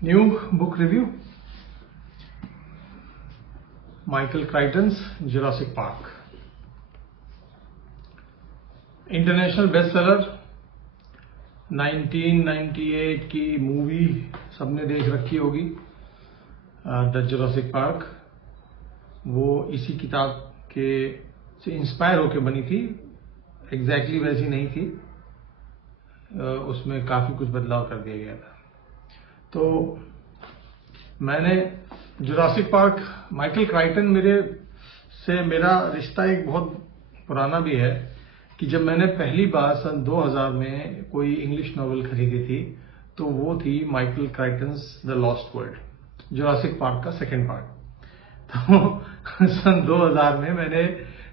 New book review, Michael Crichton's Jurassic Park. International best seller, 1998 की movie सबने देख रखी होगी, द जुरासिक पार्क। वो इसी किताब के से इंस्पायर होकर बनी थी। एग्जैक्टली वैसी नहीं थी, उसमें काफ़ी कुछ बदलाव कर दिया गया था। तो मैंने जुरासिक पार्क, माइकल क्राइटन मेरा रिश्ता एक बहुत पुराना भी है कि जब मैंने पहली बार सन 2000 में कोई इंग्लिश नॉवेल खरीदी थी तो वो थी Michael Crichton's the Lost World, Jurassic Park का सेकेंड पार्ट। तो सन 2000 में मैंने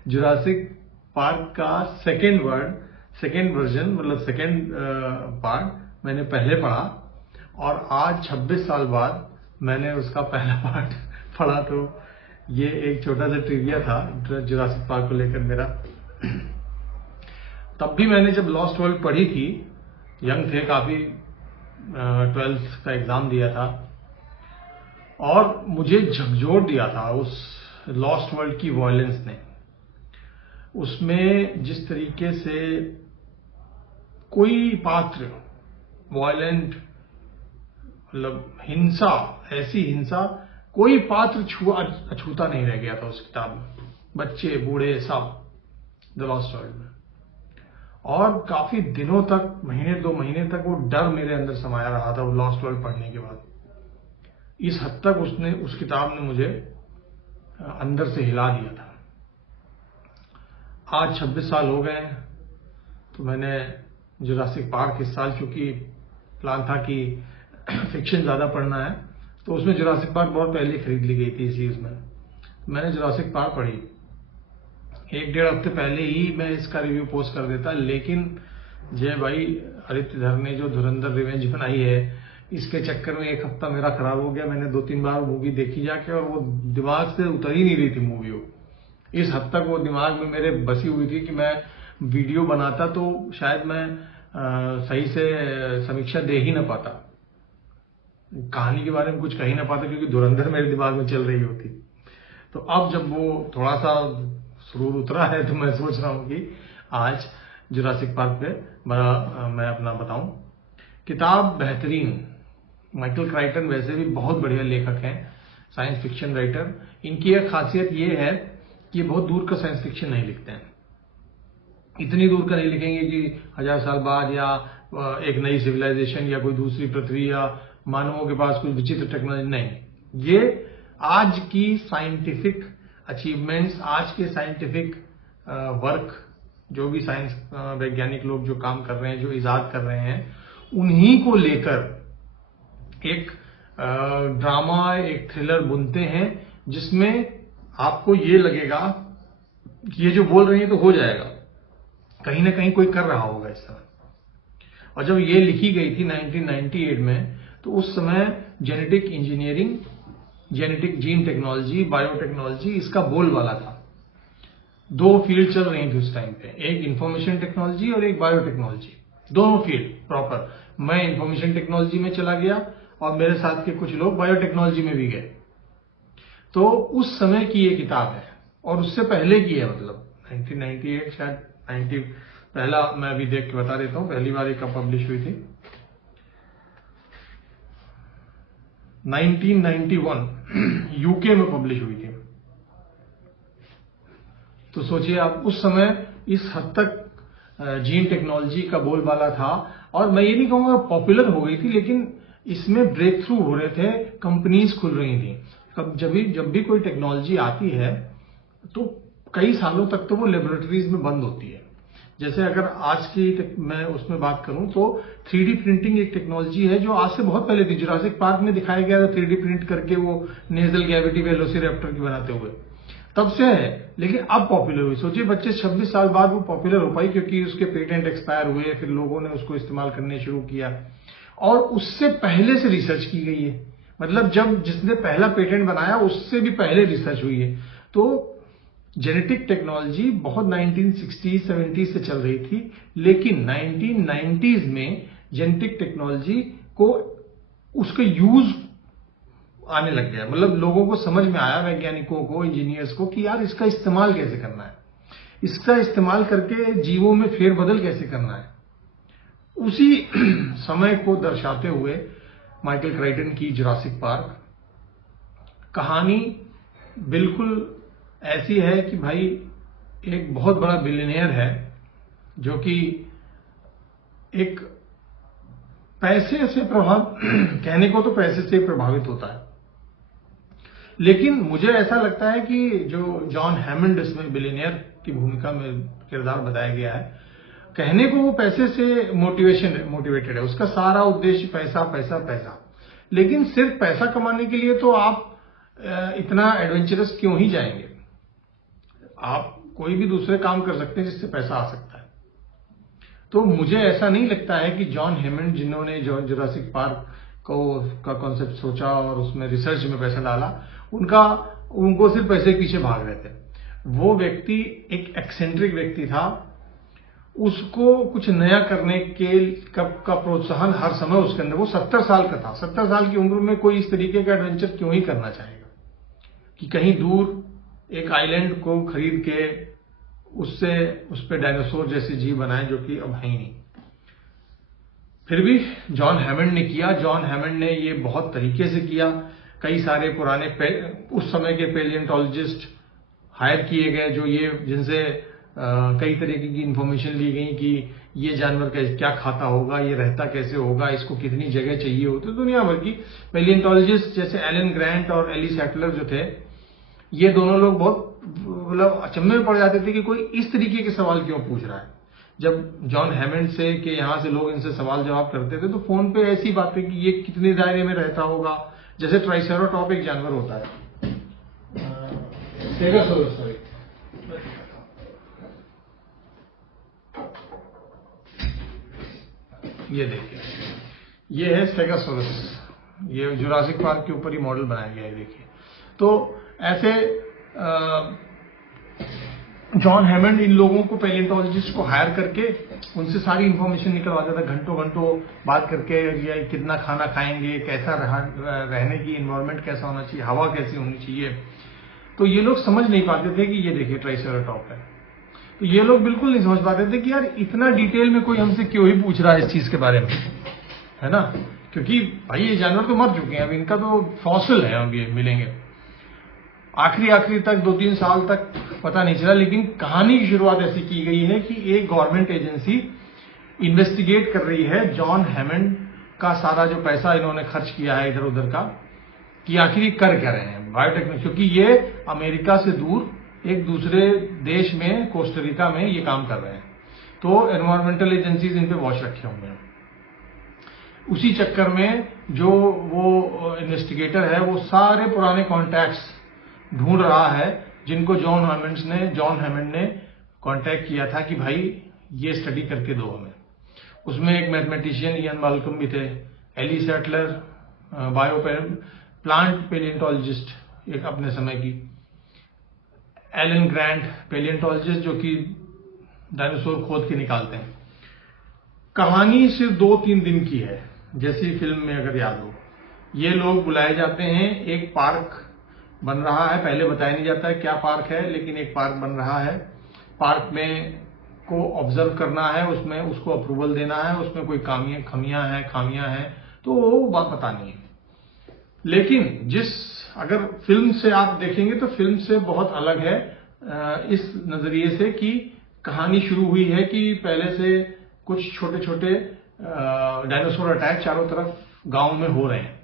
जुरासिक पार्क का सेकेंड वर्जन मतलब सेकेंड पार्ट मैंने पहले पढ़ा, और आज 26 साल बाद मैंने उसका पहला पार्ट पढ़ा। तो ये एक छोटा सा ट्रिविया था जुरासिक पार्क को लेकर मेरा। तब भी मैंने जब लॉस्ट वर्ल्ड पढ़ी थी, यंग थे काफी, 12th का एग्जाम दिया था, और मुझे झकझोर दिया था उस लॉस्ट वर्ल्ड की वॉयलेंस ने। उसमें जिस तरीके से कोई पात्र वॉयलेंट, मतलब हिंसा, ऐसी हिंसा कोई पात्र छूता नहीं रह गया था उस किताब में, बच्चे बूढ़े सब, द लॉस्ट वर्ल्ड में। और काफी दिनों तक, महीने 2 महीने तक वो डर मेरे अंदर समाया रहा था वो लॉस्ट वर्ल्ड पढ़ने के बाद। इस हद तक उस किताब ने मुझे अंदर से हिला दिया था। आज 26 साल हो गए हैं, तो मैंने जुरासिक पार्क इस साल, चूंकि प्लान था कि फिक्शन ज्यादा पढ़ना है, तो उसमें जुरासिक पार्क बहुत पहले खरीद ली गई थी इस सीरीज में। मैंने जुरासिक पार्क पढ़ी, 1-1.5 हफ्ते पहले ही मैं इसका रिव्यू पोस्ट कर देता, लेकिन जय भाई आदित्यधर ने जो धुरंधर रिवेंज बनाई है, इसके चक्कर में 1 हफ्ता मेरा खराब हो गया। मैंने 2-3 बार मूवी देखी जाके, और वो दिमाग से उतर ही नहीं रही थी मूवी। वो इस हद तक वो दिमाग में मेरे बसी हुई थी कि मैं वीडियो बनाता तो शायद मैं सही से समीक्षा दे ही ना पाता, कहानी के बारे में कुछ कह ही ना पाता, क्योंकि धुरंधर मेरे दिमाग में चल रही होती। तो अब जब वो थोड़ा सा सुरूर उतरा है, तो मैं सोच रहा हूं कि आज जुरासिक पार्क पे मैं अपना बताऊं। किताब बेहतरीन। माइकल क्राइटन वैसे भी बहुत बढ़िया लेखक हैं, साइंस फिक्शन राइटर। इनकी एक खासियत ये है कि ये बहुत दूर का साइंस फिक्शन नहीं लिखते हैं। इतनी दूर का नहीं लिखेंगे कि 1000 साल बाद, या एक नई सिविलाइजेशन, या कोई दूसरी पृथ्वी, या मानवों के पास कुछ विचित्र टेक्नोलॉजी। नहीं, ये आज की साइंटिफिक अचीवमेंट्स, आज के साइंटिफिक वर्क, जो भी साइंस वैज्ञानिक लोग जो काम कर रहे हैं, जो इजाद कर रहे हैं, उन्हीं को लेकर एक ड्रामा, एक थ्रिलर बुनते हैं, जिसमें आपको ये लगेगा कि ये जो बोल रही है तो हो जाएगा, कहीं ना कहीं कोई कर रहा होगा इस तरह। और जब ये लिखी गई थी 1998 में, तो उस समय genetic engineering, genetic gene technology, biotechnology, इसका बोलबाला था। 2 फील्ड चल रही थी उस टाइम पे, एक इंफॉर्मेशन टेक्नोलॉजी और एक बायोटेक्नोलॉजी, दोनों फील्ड प्रॉपर। मैं इंफॉर्मेशन टेक्नोलॉजी में चला गया, और मेरे साथ के कुछ लोग बायोटेक्नोलॉजी में भी गए। तो उस समय की ये किताब है, और उससे पहले की है, मतलब 1998 शायद 90, पहला मैं अभी देख के बता देता हूं, पहली बार ये कब पब्लिश हुई थी, 1991 यूके में पब्लिश हुई थी। तो सोचिए आप, उस समय इस हद तक जीन टेक्नोलॉजी का बोलबाला था। और मैं ये नहीं कहूंगा पॉपुलर हो गई थी, लेकिन इसमें ब्रेक थ्रू हो रहे थे, कंपनीज खुल रही थी। जब भी कोई टेक्नोलॉजी आती है, तो कई सालों तक तो वो लेबोरेटरीज में बंद होती है। जैसे अगर आज की मैं उसमें बात करूं, तो 3D प्रिंटिंग एक टेक्नोलॉजी है जो आज से बहुत पहले थी। जुरासिक पार्क में दिखाया गया था 3D प्रिंट करके, वो नेजल कैविटी वेलोसिरैप्टर की बनाते हुए, तब से है, लेकिन अब पॉपुलर हुई। सोचिए 25-26 साल बाद वो पॉपुलर हो पाई, क्योंकि उसके पेटेंट एक्सपायर हुए, फिर लोगों ने उसको इस्तेमाल करने शुरू किया। और उससे पहले से रिसर्च की गई है, मतलब जब जिसने पहला पेटेंट बनाया उससे भी पहले रिसर्च हुई है। तो जेनेटिक टेक्नोलॉजी बहुत 1960s 70s से चल रही थी, लेकिन 1990s में जेनेटिक टेक्नोलॉजी को उसका यूज आने लग गया। मतलब लोगों को समझ में आया, वैज्ञानिकों को, इंजीनियर्स को, कि यार इसका इस्तेमाल कैसे करना है, इसका इस्तेमाल करके जीवों में फेरबदल कैसे करना है। उसी समय को दर्शाते हुए माइकल क्राइटन की जुरासिक पार्क कहानी बिल्कुल ऐसी है कि भाई एक बहुत बड़ा बिलियनियर है जो कि एक पैसे से कहने को तो पैसे से प्रभावित होता है, लेकिन मुझे ऐसा लगता है कि जो जॉन हैमंड इसमें बिलियनियर की भूमिका में किरदार बताया गया है, कहने को वो पैसे से मोटिवेटेड है, उसका सारा उद्देश्य पैसा पैसा पैसा। लेकिन सिर्फ पैसा कमाने के लिए तो आप इतना एडवेंचरस क्यों ही जाएंगे। आप कोई भी दूसरे काम कर सकते हैं जिससे पैसा आ सकता है। तो मुझे ऐसा नहीं लगता है कि जॉन हैमंड, जिन्होंने जुरासिक पार्क का कॉन्सेप्ट सोचा और उसमें रिसर्च में पैसा डाला, उनको सिर्फ पैसे के पीछे भाग रहे थे। वो व्यक्ति एक एक्सेंट्रिक व्यक्ति था, उसको कुछ नया करने का प्रोत्साहन हर समय उसके अंदर। वो 70 साल का था। 70 साल की उम्र में कोई इस तरीके का एडवेंचर क्यों ही करना चाहेगा कि कहीं दूर एक आइलैंड को खरीद के उस पे डायनासोर जैसे जीव बनाए, जो कि अब है ही नहीं। फिर भी जॉन हैमंड ने किया। जॉन हैमंड ने ये बहुत तरीके से किया। कई सारे पुराने उस समय के पेलियोंटोलॉजिस्ट हायर किए गए, जो जिनसे कई तरीके की इंफॉर्मेशन ली गई कि ये जानवर क्या खाता होगा, ये रहता कैसे होगा, इसको कितनी जगह चाहिए होती। दुनिया भर की पेलियोंटोलॉजिस्ट जैसे एलन ग्रांट और एली सैटलर जो थे, ये दोनों लोग बहुत मतलब अचंभे में पड़ जाते थे कि कोई इस तरीके के सवाल क्यों पूछ रहा है। जब जॉन हैमंड से कि यहां से लोग इनसे सवाल जवाब करते थे तो फोन पे ऐसी बातें कि ये कितने दायरे में रहता होगा, जैसे ट्राइसेराटॉप एक जानवर होता है, स्टेगोसॉरस, सॉरी, ये देखिए, ये है स्टेगोसॉरस। ये जुरासिक पार्क के ऊपर ही मॉडल बनाया गया है, देखिए। तो ऐसे जॉन हैमंड इन लोगों को, पेलियोंटोलॉजिस्ट को हायर करके उनसे सारी इंफॉर्मेशन निकलवाता था, घंटों घंटों बात करके, ये कितना खाना खाएंगे, कैसा रहने की एनवायरनमेंट कैसा होना चाहिए, हवा कैसी होनी चाहिए। तो ये लोग समझ नहीं पाते थे कि ये देखिए ट्राइसेराटॉप है। तो ये लोग बिल्कुल नहीं समझ पाते थे कि यार इतना डिटेल में कोई हमसे क्यों ही पूछ रहा है इस चीज के बारे में, है ना। क्योंकि भाई ये जानवर तो मर चुके हैं, अब इनका तो फॉसिल है, अब ये मिलेंगे। आखिरी तक 2-3 साल तक पता नहीं चला, लेकिन कहानी की शुरुआत ऐसी की गई है कि एक गवर्नमेंट एजेंसी इन्वेस्टिगेट कर रही है जॉन हैमंड का सारा जो पैसा इन्होंने खर्च किया है इधर उधर का, कि आखिर कर क्या रहे हैं बायोटेक्नोलॉजी। क्योंकि ये अमेरिका से दूर एक दूसरे देश में, कोस्टारिका में ये काम कर रहे हैं, तो एनवायरमेंटल एजेंसीज इन पे वॉच रखे हुए हैं। उसी चक्कर में जो वो इन्वेस्टिगेटर है वो सारे पुराने कॉन्टैक्ट्स ढूंढ रहा है जिनको जॉन हैमंड ने कांटेक्ट किया था कि भाई ये स्टडी करके दो हमें। उसमें एक मैथमेटिशियन इयान माल्कम भी थे, एली सैटलर प्लांट पेलियोंटोलॉजिस्ट एक अपने समय की, एलन ग्रांट पेलियोंटोलॉजिस्ट जो कि डायनासोर खोद के निकालते हैं। कहानी सिर्फ 2-3 दिन की है, जैसी फिल्म में अगर याद हो। ये लोग बुलाए जाते हैं, एक पार्क बन रहा है, पहले बताया नहीं जाता है क्या पार्क है, लेकिन एक पार्क बन रहा है। पार्क में को ऑब्जर्व करना है, उसमें उसको अप्रूवल देना है, उसमें कोई खामियां हैं, तो वो बात बतानी है। लेकिन अगर फिल्म से आप देखेंगे तो फिल्म से बहुत अलग है इस नजरिए से कि कहानी शुरू हुई है कि पहले से कुछ छोटे छोटे डायनासोर अटैक चारों तरफ गांव में हो रहे हैं,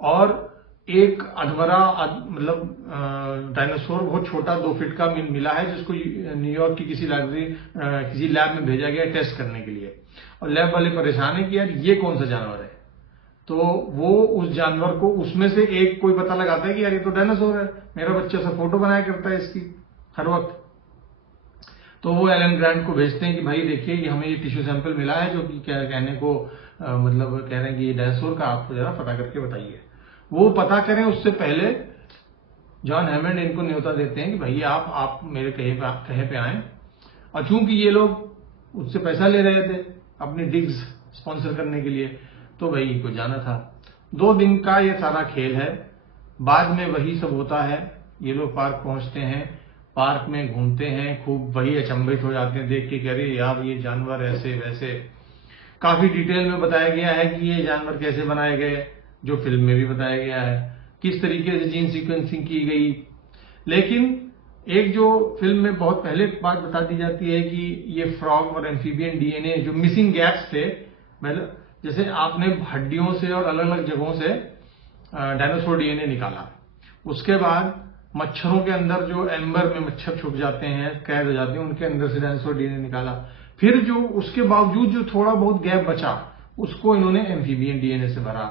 और एक अधमरा मतलब डायनासोर बहुत छोटा 2 फीट का मिला है, जिसको न्यूयॉर्क की किसी लैब में भेजा गया टेस्ट करने के लिए। और लैब वाले परेशान है कि यार ये कौन सा जानवर है। तो वो उस जानवर को, उसमें से एक कोई पता लगाता है कि यार ये तो डायनासोर है, मेरा बच्चा सा फोटो बनाया करता है इसकी हर वक्त। तो वो एलन ग्रांट को भेजते हैं कि भाई देखिए ये हमें ये टिश्यू सैंपल मिला है जो कि कहने को मतलब कह रहे हैं कि ये डायनासोर का, आपको जरा पता करके बताइए। वो पता करें उससे पहले जॉन हैमंड इनको न्योता देते हैं कि भैया आप मेरे कहे पे आए। और चूंकि ये लोग उससे पैसा ले रहे थे अपनी डिग्स स्पॉन्सर करने के लिए, तो भाई इनको जाना था। 2 दिन का ये सारा खेल है। बाद में वही सब होता है, ये लोग पार्क पहुंचते हैं, पार्क में घूमते हैं, खूब वही अचंभित हो जाते हैं देख के, कह रहे यार ये जानवर ऐसे वैसे। काफी डिटेल में बताया गया है कि ये जानवर कैसे बनाए गए, जो फिल्म में भी बताया गया है, किस तरीके से जीन सीक्वेंसिंग की गई। लेकिन एक जो फिल्म में बहुत पहले बात बता दी जाती है कि ये फ्रॉग और एम्फीबियन डीएनए जो मिसिंग गैप्स थे, मतलब जैसे आपने हड्डियों से और अलग अलग जगहों से डायनासोर डीएनए निकाला, उसके बाद मच्छरों के अंदर जो एम्बर में मच्छर छुप जाते हैं, कैद हो जाते हैं, उनके अंदर से डायनासोर डीएनए निकाला, फिर जो उसके बावजूद जो थोड़ा बहुत गैप बचा उसको इन्होंने एम्फीबियन डीएनए से भरा।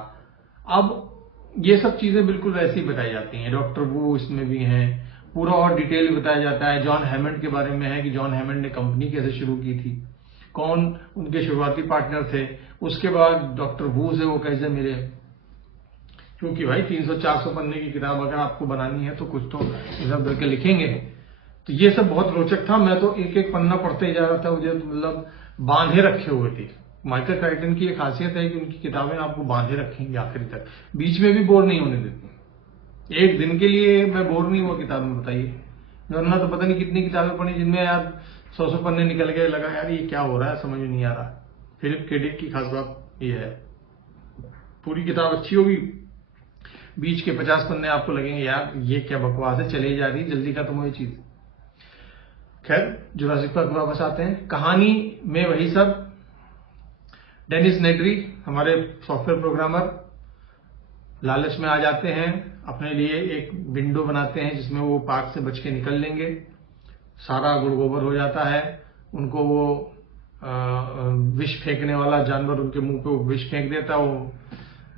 अब ये सब चीजें बिल्कुल वैसी बताई जाती हैं। डॉक्टर वू इसमें भी हैं, पूरा और डिटेल बताया जाता है। जॉन हैमंड के बारे में है कि जॉन हैमंड ने कंपनी कैसे शुरू की थी, कौन उनके शुरुआती पार्टनर थे, उसके बाद डॉक्टर वू से वो कैसे मिले। क्योंकि भाई 300-400 पन्ने की किताब अगर आपको बनानी है तो कुछ तो इधर उधर के लिखेंगे। तो ये सब बहुत रोचक था। मैं तो एक एक पन्ना पढ़ते ही जा रहा था, मुझे मतलब बांधे रखे हुए थे। माइकल क्राइटन की एक खासियत है कि उनकी किताबें आपको बांधे रखेंगी आखिरी तक, बीच में भी बोर नहीं होने देती। एक दिन के लिए मैं बोर नहीं हुआ किताब में, बताइए। वरना तो पता नहीं कितनी किताबें पढ़ी जिनमें यार 100 पन्ने निकल गए, लगा यार ये क्या हो रहा है, समझ में नहीं आ रहा। फिलिप के डिक की खास बात ये है, पूरी किताब अच्छी होगी, बीच के 50 पन्ने आपको लगेंगे यार ये क्या बकवास है, चली जा रही, जल्दी खत्म हो ये चीज। खैर, जुरासिक पार्क वापस आते हैं। कहानी में वही सब। डेनिस नेडरी हमारे सॉफ्टवेयर प्रोग्रामर लालच में आ जाते हैं, अपने लिए एक विंडो बनाते हैं जिसमें वो पार्क से बच के निकल लेंगे। सारा गुड़ गोबर हो जाता है, उनको वो विष फेंकने वाला जानवर उनके मुंह पे वो विष फेंक देता है। वो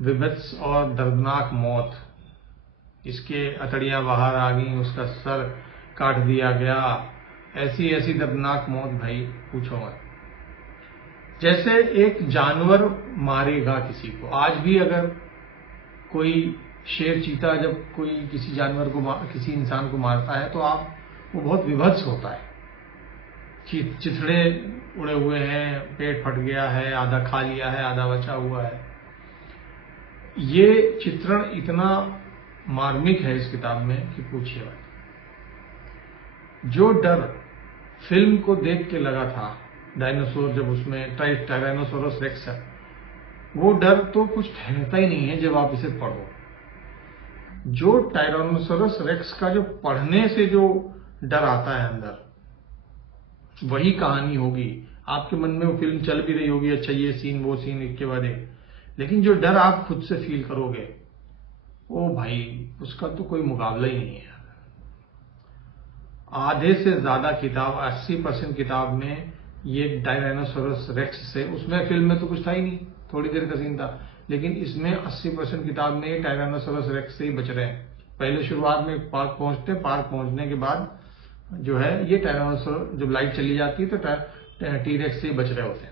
विभत्स और दर्दनाक मौत, इसके अतड़ियां बाहर आ गई, उसका सर काट दिया गया, ऐसी ऐसी दर्दनाक मौत भाई पूछो मत। जैसे एक जानवर मारेगा किसी को, आज भी अगर कोई शेर चीता जब कोई किसी जानवर को किसी इंसान को मारता है तो वो बहुत विभत्स होता है। चिथड़े उड़े हुए हैं, पेट फट गया है, आधा खा लिया है, आधा बचा हुआ है। ये चित्रण इतना मार्मिक है इस किताब में कि पूछिए मत। जो डर फिल्म को देख के लगा था, डायनासोर जब उसमें टायरानोसोरस रेक्स है, वो डर तो कुछ ठहरता ही नहीं है जब आप इसे पढ़ो। जो टायरानोसोरस रेक्स का जो पढ़ने से जो डर आता है अंदर, वही कहानी होगी। आपके मन में वो फिल्म चल भी रही होगी, अच्छा ये सीन वो सीन एक के बाद एक, लेकिन जो डर आप खुद से फील करोगे, ओ भाई उसका तो कोई मुकाबला ही नहीं है। आधे से ज्यादा किताब, 80% किताब में ये टायरानोसोरस रेक्स से, उसमें फिल्म में तो कुछ था ही नहीं, थोड़ी देर का सीन था, लेकिन इसमें 80% किताब में ये टायरानोसोरस रेक्स से ही बच रहे हैं। पहले शुरुआत में पार्क पहुंचते, पार्क पहुंचने के बाद जो है ये टायरानोसोरस, जब लाइट चली जाती है तो टी-रेक्स से ही बच रहे होते हैं।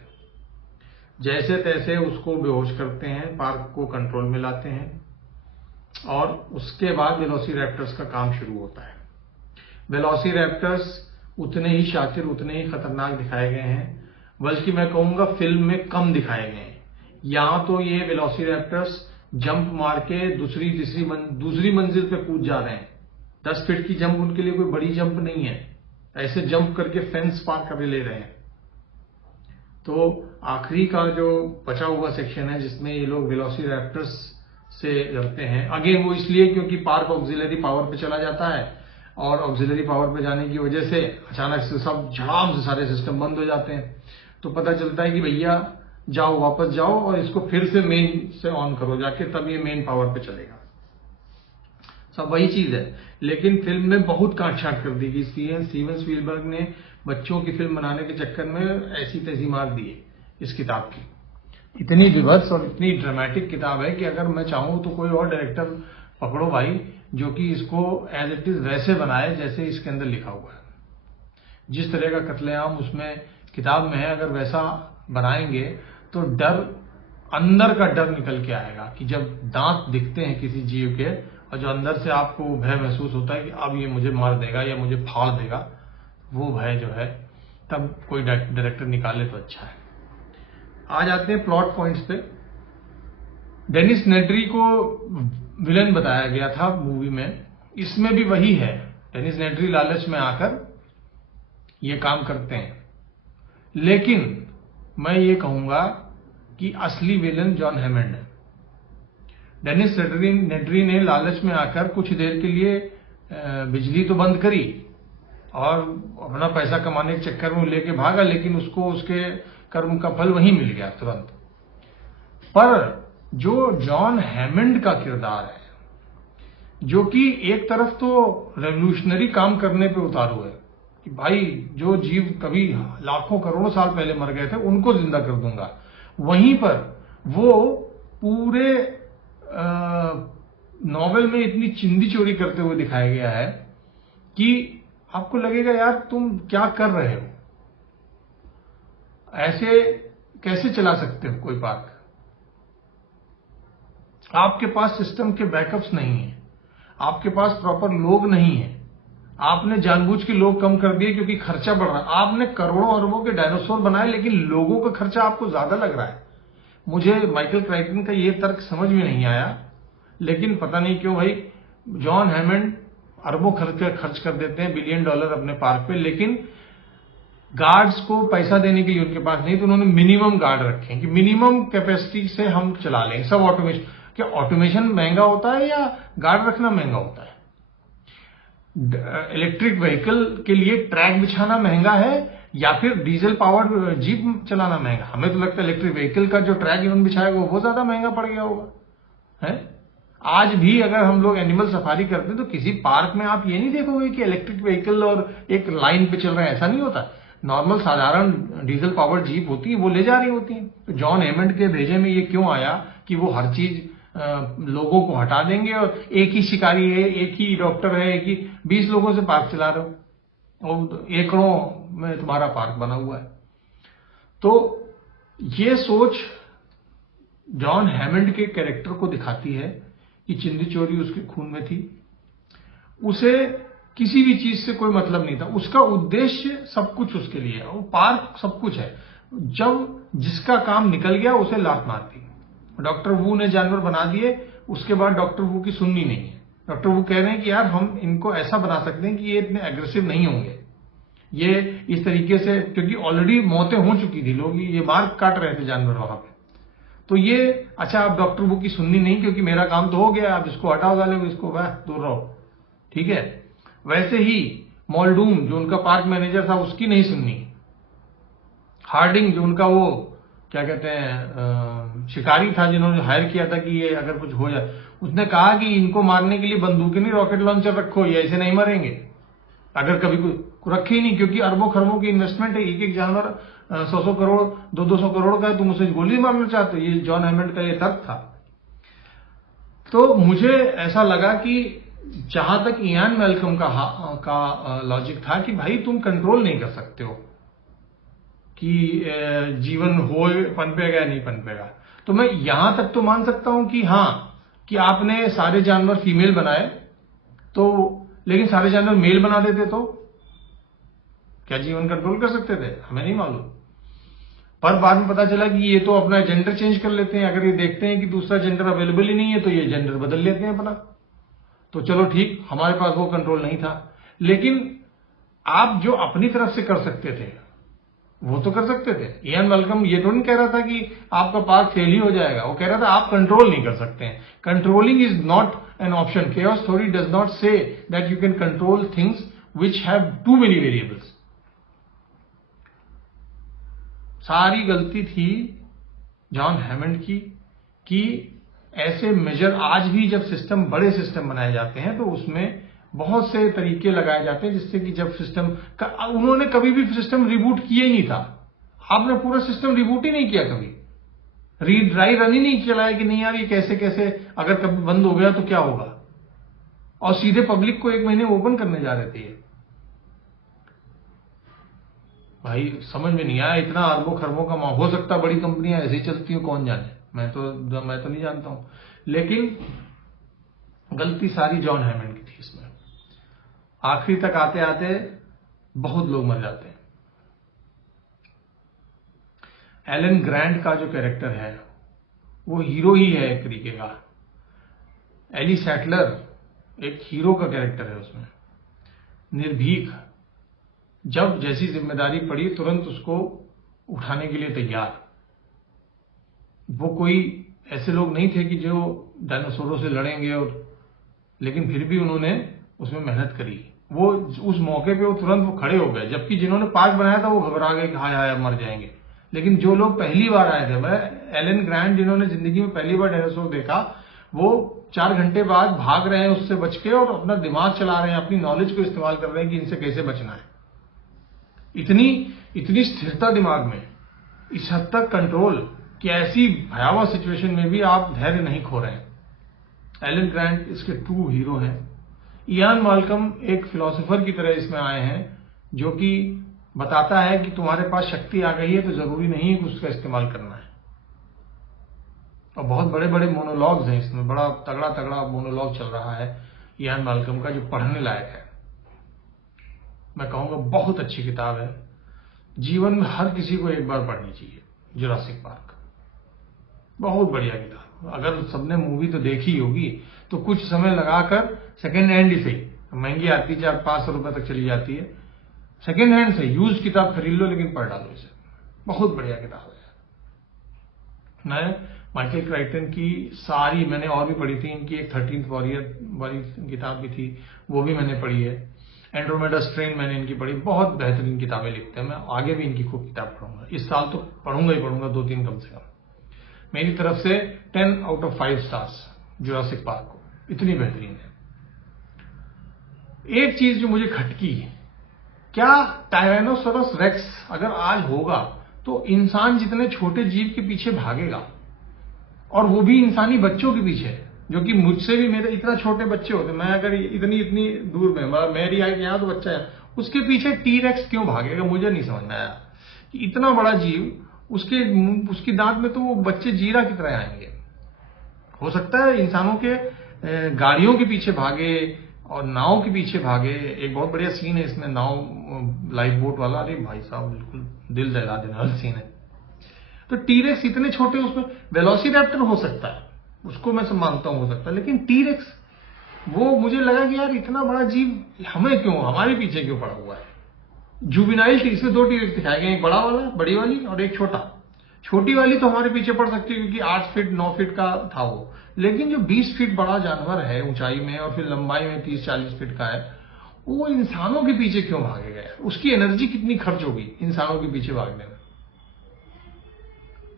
जैसे तैसे उसको बेहोश करते हैं, पार्क को कंट्रोल में लाते हैं, और उसके बाद वेलोसिरैप्टर्स का काम शुरू होता है। वेलोसिरैप्टर्स उतने ही शातिर, उतने ही खतरनाक दिखाए गए हैं, बल्कि मैं कहूंगा फिल्म में कम दिखाए गए हैं। यहां तो ये वेलोसिरैप्टर्स जंप मार के दूसरी मंजिल पे कूद जा रहे हैं। 10 फीट की जंप उनके लिए कोई बड़ी जंप नहीं है, ऐसे जंप करके फेंस पार कर ले रहे हैं। तो आखिरी का जो बचा हुआ सेक्शन है जिसमें ये लोग वेलोसिरैप्टर्स से लड़ते हैं, अगेन वो इसलिए क्योंकि पार्क ऑक्सिलरी पावर पे चला जाता है, और ऑक्सिलरी पावर पे जाने की वजह से अचानक से सब झड़ाम से सारे सिस्टम बंद हो जाते हैं। तो पता चलता है कि भैया जाओ, वापस जाओ और इसको फिर से मेन से ऑन करो जाके, तब ये मेन पावर पे चलेगा। सब वही चीज है, लेकिन फिल्म में बहुत काट-छांट कर दी गई। स्टीवन स्पीलबर्ग ने बच्चों की फिल्म बनाने के चक्कर में ऐसी तैसी मार दी है इस किताब की। इतनी विभत्स और इतनी ड्रामेटिक किताब है कि अगर मैं चाहूं तो कोई और डायरेक्टर पकड़ो भाई, जो कि इसको एज इट इज वैसे बनाए जैसे इसके अंदर लिखा हुआ है। जिस तरह का कत्लेआम उसमें किताब में है, अगर वैसा बनाएंगे तो डर, अंदर का डर निकल के आएगा कि जब दांत दिखते हैं किसी जीव के, और जो अंदर से आपको भय महसूस होता है कि अब ये मुझे मार देगा या मुझे फाड़ देगा, वो भय जो है तब कोई डायरेक्टर निकाले तो अच्छा है। आ जाते हैं प्लॉट पॉइंट्स पे। डेनिस नेड्री को विलन बताया गया था मूवी में, इसमें भी वही है। डेनिस नेड्री लालच में आकर ये काम करते हैं, लेकिन मैं ये कहूंगा कि असली विलन जॉन हैमंड है। डेनिस नेड्री ने लालच में आकर कुछ देर के लिए बिजली तो बंद करी और अपना पैसा कमाने के चक्कर में लेके भागा, लेकिन उसको उसके कर्म का फल वहीं मिल गया तुरंत। पर जो जॉन हैमंड का किरदार है, जो कि एक तरफ तो रेवोल्यूशनरी काम करने पे उतारू है कि भाई जो जीव कभी लाखों करोड़ों साल पहले मर गए थे उनको जिंदा कर दूंगा, वहीं पर वो पूरे नॉवेल में इतनी चिंदी चोरी करते हुए दिखाया गया है कि आपको लगेगा यार तुम क्या कर रहे हो, ऐसे कैसे चला सकते हो कोई पार्क। आपके पास सिस्टम के बैकअप्स नहीं है, आपके पास प्रॉपर लोग नहीं है, आपने जानबूझ के लोग कम कर दिए क्योंकि खर्चा बढ़ रहा है। आपने करोड़ों अरबों के डायनासोर बनाए, लेकिन लोगों का खर्चा आपको ज्यादा लग रहा है। मुझे माइकल क्राइटन का ये तर्क समझ में नहीं आया, लेकिन पता नहीं क्यों भाई जॉन हैमंड अरबों खर्च कर देते हैं, $1 बिलियन अपने पार्क पे, लेकिन गार्ड्स को पैसा देने के लिए उनके पास नहीं, तो उन्होंने मिनिमम गार्ड रखे कि मिनिमम कैपेसिटी से हम चला लेंगे सब ऑटोमेशन। क्या ऑटोमेशन महंगा होता है या गार्ड रखना महंगा होता है? इलेक्ट्रिक व्हीकल के लिए ट्रैक बिछाना महंगा है या फिर डीजल पावर्ड जीप चलाना महंगा? हमें तो लगता है इलेक्ट्रिक व्हीकल का जो ट्रैक इन्होंने बिछाएगा वो ज्यादा महंगा पड़ गया होगा, है? आज भी अगर हम लोग एनिमल सफारी करते हैं तो किसी पार्क में आप ये नहीं देखोगे कि इलेक्ट्रिक व्हीकल और एक लाइन पे चल रहे हैं, ऐसा नहीं होता। नॉर्मल साधारण डीजल पावर्ड जीप होती है, वो ले जा रही होती है। तो जॉन हैमंड के भेजे में ये क्यों आया कि वो हर चीज लोगों को हटा देंगे और एक ही शिकारी है, एक ही डॉक्टर है, एक ही 20 लोगों से पार्क चला रहे हो और एकड़ों में तुम्हारा पार्क बना हुआ है। तो ये सोच जॉन हैमंड के कैरेक्टर को दिखाती है कि चिंदी चोरी उसके खून में थी, उसे किसी भी चीज से कोई मतलब नहीं था, उसका उद्देश्य सब कुछ उसके लिए है, वो पार्क सब कुछ है। जब जिसका काम निकल गया उसे लात मार दी। डॉक्टर वू ने जानवर बना दिए, उसके बाद डॉक्टर वू की सुननी नहीं है। डॉक्टर वू कह रहे हैं कि यार हम इनको ऐसा बना सकते हैं कि ये इतने एग्रेसिव नहीं होंगे, ये इस तरीके से, क्योंकि ऑलरेडी मौतें हो चुकी थी, लोग ये मार काट रहे थे जानवर वहां पे। तो ये अच्छा आप डॉक्टर वू की सुननी नहीं क्योंकि मेरा काम तो हो गया, आप इसको हटाओ डाले, इसको वह दूर रहो, ठीक है। वैसे ही मॉल्डूम जो उनका पार्क मैनेजर था उसकी नहीं सुननी। हार्डिंग जो उनका वो क्या कहते हैं शिकारी था जिन्होंने हायर किया था कि ये अगर कुछ हो जाए, उसने कहा कि इनको मारने के लिए बंदूकें नहीं रॉकेट लॉन्चर रखो, ये ऐसे नहीं मरेंगे अगर कभी कोई रखे ही नहीं, क्योंकि अरबों खरबों की इन्वेस्टमेंट है, एक एक जानवर 100 करोड़ 200 करोड़ का, तुम उसे गोली मारना चाहते हो। ये जॉन हैमंड का ये तर्क था। तो मुझे ऐसा लगा कि जहां तक इयान मैल्कम का लॉजिक था कि भाई तुम कंट्रोल नहीं कर सकते हो कि जीवन हो पनपेगा या नहीं पनपेगा, तो मैं यहां तक तो मान सकता हूं कि हाँ कि आपने सारे जानवर फीमेल बनाए तो, लेकिन सारे जानवर मेल बना देते तो क्या जीवन कंट्रोल कर सकते थे? हमें नहीं मालूम। पर बाद में पता चला कि ये तो अपना जेंडर चेंज कर लेते हैं, अगर ये देखते हैं कि दूसरा जेंडर अवेलेबल ही नहीं है तो ये जेंडर बदल लेते हैं अपना। तो चलो ठीक, हमारे पास वो कंट्रोल नहीं था, लेकिन आप जो अपनी तरफ से कर सकते थे वो तो कर सकते थे। इयान मैल्कम ये तो नहीं कह रहा था कि आपका पार्क फेल ही हो जाएगा, वो कह रहा था आप कंट्रोल नहीं कर सकते हैं। Controlling is not an option. Chaos theory does not say that you can control things which have too many variables. सारी गलती थी जॉन हैमंड की कि ऐसे मेजर, आज भी जब सिस्टम, बड़े सिस्टम बनाए जाते हैं तो उसमें बहुत से तरीके लगाए जाते हैं जिससे कि जब सिस्टम का, उन्होंने कभी भी सिस्टम रिबूट किया ही नहीं था। आपने पूरा सिस्टम रिबूट ही नहीं किया, कभी ड्राई रन ही नहीं चलाया कि नहीं यार ये कैसे कैसे, अगर कभी बंद हो गया तो क्या होगा, और सीधे पब्लिक को 1 महीने ओपन करने जा रहे थे। भाई समझ में नहीं आया, इतना अरबों खरबों का हो सकता बड़ी कंपनियां ऐसे ही चलती हो, कौन जाने, मैं तो नहीं जानता हूं, लेकिन गलती सारी जॉन हैमंड की थी इसमें। आखिरी तक आते आते बहुत लोग मर जाते हैं। एलन ग्रैंट का जो कैरेक्टर है वो हीरो ही है एक तरीके का। एली सैटलर एक हीरो का कैरेक्टर है उसमें, निर्भीक, जब जैसी जिम्मेदारी पड़ी तुरंत उसको उठाने के लिए तैयार। वो कोई ऐसे लोग नहीं थे कि जो डायनासोरों से लड़ेंगे, और लेकिन फिर भी उन्होंने उसमें मेहनत करी। वो उस मौके पे वो तुरंत खड़े हो गए, जबकि जिन्होंने पार्क बनाया था वो घबरा गए कि हाय हाय मर जाएंगे। लेकिन जो लोग पहली बार आए थे, मैं एलन ग्रांट जिन्होंने जिंदगी में पहली बार डायनासोर देखा, वो 4 घंटे बाद भाग रहे हैं उससे बच के और अपना दिमाग चला रहे हैं, अपनी नॉलेज को इस्तेमाल कर रहे हैं कि इनसे कैसे बचना है। इतनी स्थिरता दिमाग में, इस हद तक कंट्रोल कि ऐसी भयावह सिचुएशन में भी आप धैर्य नहीं खो रहे हैं। एलन ग्रांट इसके ट्रू हीरो हैं। इयान माल्कम एक फिलोसोफर की तरह इसमें आए हैं, जो कि बताता है कि तुम्हारे पास शक्ति आ गई है तो जरूरी नहीं है कि उसका इस्तेमाल करना है। और बहुत बड़े बड़े मोनोलॉग्स हैं इसमें, बड़ा तगड़ा तगड़ा मोनोलॉग चल रहा है इयान माल्कम का, जो पढ़ने लायक है। मैं कहूंगा बहुत अच्छी किताब है, जीवन में हर किसी को एक बार पढ़नी चाहिए। जुरासिक पार्क बहुत बढ़िया किताब। अगर सबने मूवी तो देखी होगी तो कुछ समय लगाकर सेकेंड हैंड ही सही, महंगी आती है, 400-500 रुपए तक चली जाती है, सेकेंड हैंड से यूज किताब खरीद लो, लेकिन पढ़ डालो इसे, बहुत बढ़िया किताब है। मैं माइकल क्राइटन की सारी, मैंने और भी पढ़ी थी, इनकी एक 13th वॉरियर वाली किताब भी थी, वो भी मैंने पढ़ी है। एंड्रोमेडा स्ट्रेन मैंने इनकी पढ़ी, बहुत बेहतरीन किताबें लिखते हैं। मैं आगे भी इनकी खूब किताब पढ़ूंगा, इस साल तो पढ़ूंगा ही पढ़ूंगा, 2-3 कम से कम। मेरी तरफ से 10 out of 5 stars Jurassic park को, इतनी बेहतरीन है। एक चीज जो मुझे खटकी, क्या टायरेनोसोरस रेक्स अगर आज होगा तो इंसान जितने छोटे जीव के पीछे भागेगा, और वो भी इंसानी बच्चों के पीछे, जो कि मुझसे भी, मेरे इतना छोटे बच्चे होते, मैं अगर इतनी दूर में, मेरी हाइट यहाँ तो बच्चा है, उसके पीछे टी-रेक्स क्यों भागेगा, मुझे नहीं समझ में आया कि इतना बड़ा जीव, उसकी दांत में तो वो बच्चे जीरा की तरह आएंगे। हो सकता है इंसानों के गाड़ियों के पीछे भागे और नाव के पीछे भागे। एक बहुत बढ़िया सीन है इसमें, नाव लाइफ बोट वाला, अरे भाई साहब बिल्कुल दिल दहला देने वाला सीन है। तो टी-रेक्स इतने छोटे, उसमें वेलोसिरैप्टर हो सकता है, उसको मैं मानता हूं हो सकता है, लेकिन टी-रेक्स, वो मुझे लगा कि यार इतना बड़ा जीव हमें क्यों, हमारे पीछे क्यों पड़ा हुआ है। जुबिनाइल टी, इसमें 2 टी-रेक्स दिखाए गए, एक बड़ा वाला, बड़ी वाली, और एक छोटा। छोटी वाली तो हमारे पीछे पड़ सकती है क्योंकि 8 फीट 9 फीट का था वो, लेकिन जो 20 फीट बड़ा जानवर है ऊंचाई में और फिर लंबाई में 30-40 फीट का है, वो इंसानों के पीछे क्यों भागेगा यार, उसकी एनर्जी कितनी खर्च होगी इंसानों के पीछे भागने में,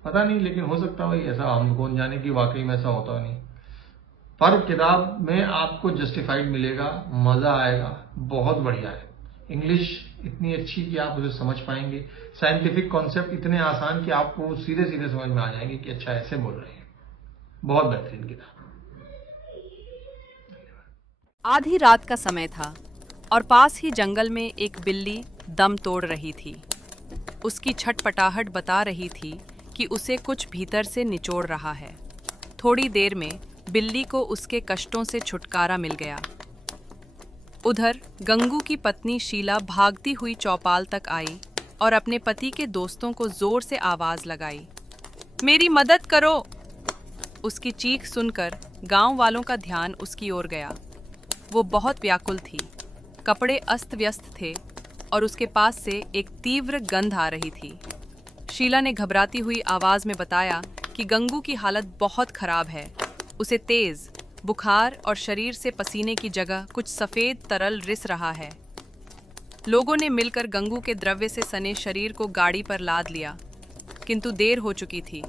पता नहीं। लेकिन हो सकता है ऐसा, हम कौन जाने कि वाकई में ऐसा होता नहीं। पर किताब में आपको जस्टिफाइड मिलेगा, मजा आएगा, बहुत बढ़िया है। इंग्लिश इतनी अच्छी कि आप उसे समझ पाएंगे, साइंटिफिक कॉन्सेप्ट इतने आसान कि आपको सीधे सीधे समझ में आ जाएंगे कि अच्छा ऐसे बोल रहे हैं। बहुत बेहतरीन किताब। आधी रात का समय था और पास ही जंगल में एक बिल्ली दम तोड़ रही थी। उसकी छटपटाहट बता रही थी कि उसे कुछ भीतर से निचोड़ रहा है। थोड़ी देर में बिल्ली को उसके कष्टों से छुटकारा मिल गया। उधर गंगू की पत्नी शीला भागती हुई चौपाल तक आई और अपने पति के दोस्तों को जोर से आवाज लगाई, मेरी मदद करो। उसकी चीख सुनकर गांव वालों का ध्यान उसकी ओर गया। वो बहुत व्याकुल थी, कपड़े अस्त व्यस्त थे और उसके पास से एक तीव्र गंध आ रही थी। शीला ने घबराती हुई आवाज में बताया कि गंगू की हालत बहुत खराब है, उसे तेज बुखार और शरीर से पसीने की जगह कुछ सफेद तरल रिस रहा है। लोगों ने मिलकर गंगू के द्रव्य से सने शरीर को गाड़ी पर लाद लिया, किंतु देर हो चुकी थी।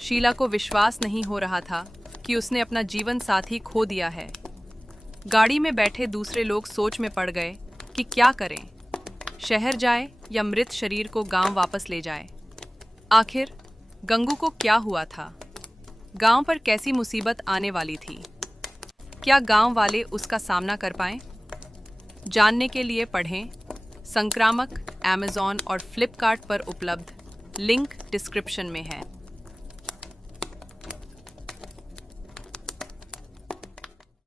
शीला को विश्वास नहीं हो रहा था कि उसने अपना जीवन साथी खो दिया है। गाड़ी में बैठे दूसरे लोग सोच में पड़ गए कि क्या करें, शहर जाए या मृत शरीर को गांव वापस ले जाए। आखिर गंगू को क्या हुआ था? गांव पर कैसी मुसीबत आने वाली थी? क्या गांव वाले उसका सामना कर पाएं? जानने के लिए पढ़ें संक्रामक, Amazon और फ्लिपकार्ट पर उपलब्ध, लिंक डिस्क्रिप्शन में है।